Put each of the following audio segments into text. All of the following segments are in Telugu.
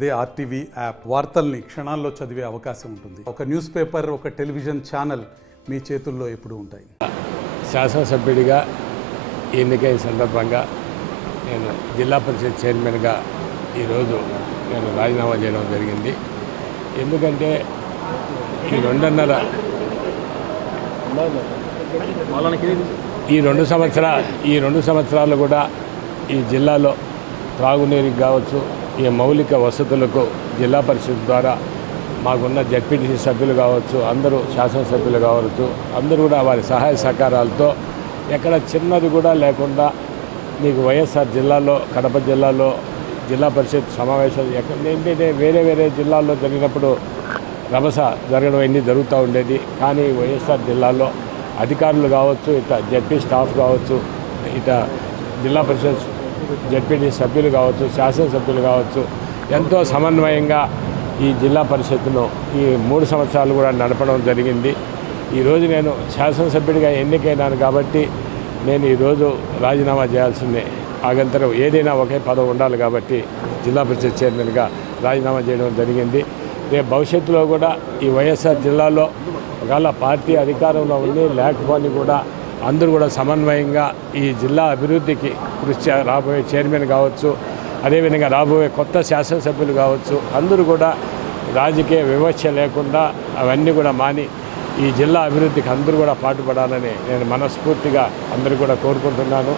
అదే ఆర్టీవీ యాప్ వార్తల్ని క్షణాల్లో చదివే అవకాశం ఉంటుంది. ఒక న్యూస్ పేపర్, ఒక టెలివిజన్ ఛానల్ మీ చేతుల్లో ఎప్పుడూ ఉంటాయి. శాసనసభ్యుడిగా ఎన్నికైన సందర్భంగా నేను జిల్లా పరిషత్ చైర్మన్గా ఈరోజు నేను రాజీనామా చేయడం జరిగింది. ఎందుకంటే ఈ రెండు సంవత్సరాలు కూడా ఈ జిల్లాలో త్రాగునీరుకి కావచ్చు, ఈ మౌలిక వసతులకు జిల్లా పరిషత్ ద్వారా మాకున్న జడ్పీటీసీ సభ్యులు కావచ్చు, అందరూ శాసనసభ్యులు కావచ్చు, అందరూ కూడా వారి సహాయ సహకారాలతో ఎక్కడ చిన్నది కూడా లేకుండా మీకు వైఎస్ఆర్ జిల్లాలో, కడప జిల్లాలో జిల్లా పరిషత్ సమావేశాలు ఏంటంటే వేరే జిల్లాల్లో జరిగినప్పుడు రభస జరగడం అన్నీ జరుగుతూ ఉండేది. కానీ వైఎస్ఆర్ జిల్లాలో అధికారులు కావచ్చు, ఇట జడ్పీ స్టాఫ్ కావచ్చు, ఇట జిల్లా పరిషత్ జడ్పీటీ సభ్యులు కావచ్చు, శాసనసభ్యులు కావచ్చు, ఎంతో సమన్వయంగా ఈ జిల్లా పరిషత్తును ఈ 3 సంవత్సరాలు కూడా నడపడం జరిగింది. ఈరోజు నేను శాసనసభ్యుడిగా ఎన్నికైనాను కాబట్టి నేను ఈరోజు రాజీనామా చేయాల్సిందే. ఆగంతరం ఏదైనా ఒకే పదవి ఉండాలి కాబట్టి జిల్లా పరిషత్ చైర్మన్గా రాజీనామా చేయడం జరిగింది. రేపు భవిష్యత్తులో కూడా ఈ వైఎస్ఆర్ జిల్లాలో ఒకవేళ పార్టీ అధికారంలో ఉంది లేకపోని కూడా అందరూ కూడా సమన్వయంగా ఈ జిల్లా అభివృద్ధికి కృషి రాబోయే చైర్మన్ కావచ్చు, అదేవిధంగా రాబోయే కొత్త శాసనసభ్యులు కావచ్చు, అందరూ కూడా రాజకీయ వివక్ష లేకుండా అవన్నీ కూడా మాని ఈ జిల్లా అభివృద్ధికి అందరూ కూడా పాటుపడాలని నేను మనస్ఫూర్తిగా అందరూ కూడా కోరుకుంటున్నాను.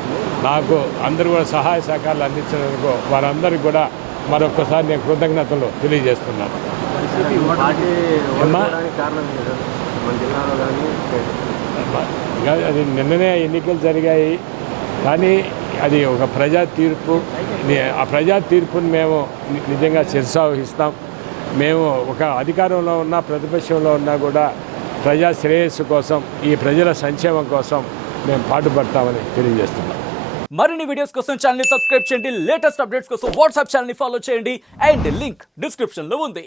నాకు అందరూ కూడా సహాయ సహకారాలు అందించినందుకు వారందరికీ కూడా మరొకసారి నేను కృతజ్ఞతలు తెలియజేస్తున్నాను. అది నిన్ననే ఎన్నికలు జరిగాయి, కానీ అది ఒక ప్రజా తీర్పు. ఆ ప్రజా తీర్పుని మేము నిజంగా శిరసావహిస్తాం. మేము ఒక అధికారంలో ఉన్నా ప్రతిపక్షంలో ఉన్నా కూడా ప్రజా శ్రేయస్సు కోసం, ఈ ప్రజల సంక్షేమం కోసం మేము పాటుపడతామని తెలియజేస్తున్నాం. మరిన్ని వీడియోస్ కోసం ఛానల్ ని సబ్స్క్రైబ్ చేయండి. లేటెస్ట్ అప్డేట్స్ కోసం వాట్సాప్ ఛానల్ ని ఫాలో చేయండి. అండ్ లింక్ డిస్క్రిప్షన్ లో ఉంది.